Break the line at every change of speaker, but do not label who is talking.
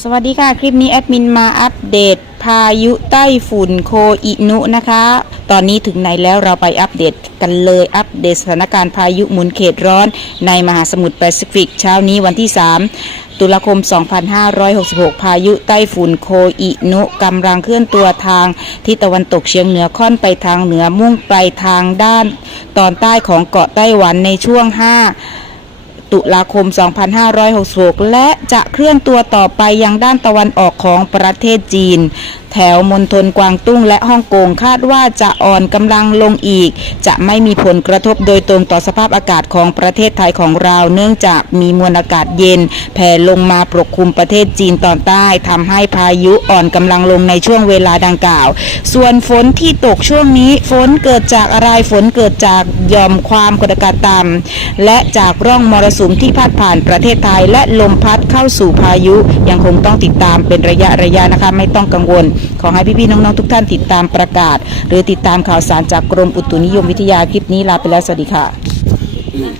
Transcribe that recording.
สวัสดีค่ะ คลิปนี้แอดมินมาอัปเดต พายุใต้ฝุ่นโคอินุนะคะ ตอนนี้ถึงไหนแล้วเราไปอัปเดตกันเลยอัปเดตสถานการณ์พายุหมุนเขตร้อนในมหาสมุทรแปซิฟิกเช้านี้วันที่ 3 ตุลาคม 2566 พายุใต้ฝุ่นโคอินุกำลังเคลื่อนตัวทางทิศตะวันตกเฉียงเหนือค่อนไปทางเหนือมุ่งไปทางด้านตอนใต้ของเกาะไต้หวันในช่วง 5 ตุลาคม 2566 และจะเคลื่อนตัวต่อไปยังด้านตะวันออกของประเทศจีน แถวมณฑลกวางตุ้งและฮ่องกงคาดว่าจะอ่อนกำลังลงอีก จะไม่มีผลกระทบโดยตรงต่อสภาพอากาศของประเทศไทยของเรา เนื่องจากมีมวลอากาศเย็น แผ่ลงมาปกคลุมประเทศจีนตอนใต้ทำให้พายุอ่อนกำลังลงในช่วงเวลาดังกล่าว ส่วนฝนที่ตกช่วงนี้ฝนเกิดจากอะไรฝนเกิดจากย่อมความกดอากาศต่ำและจากร่องมรสุมที่พัดผ่านประเทศไทยและลมพัดเข้าสู่พายุยังคงต้องติดตามเป็นระยะระยะนะคะ ไม่ต้องกังวลขอให้พี่ๆน้องๆทุกท่านติดตามประกาศ หรือติดตามข่าวสารจากกรมอุตุนิยมวิทยาคลิปนี้ลาไปแล้วสวัสดีค่ะ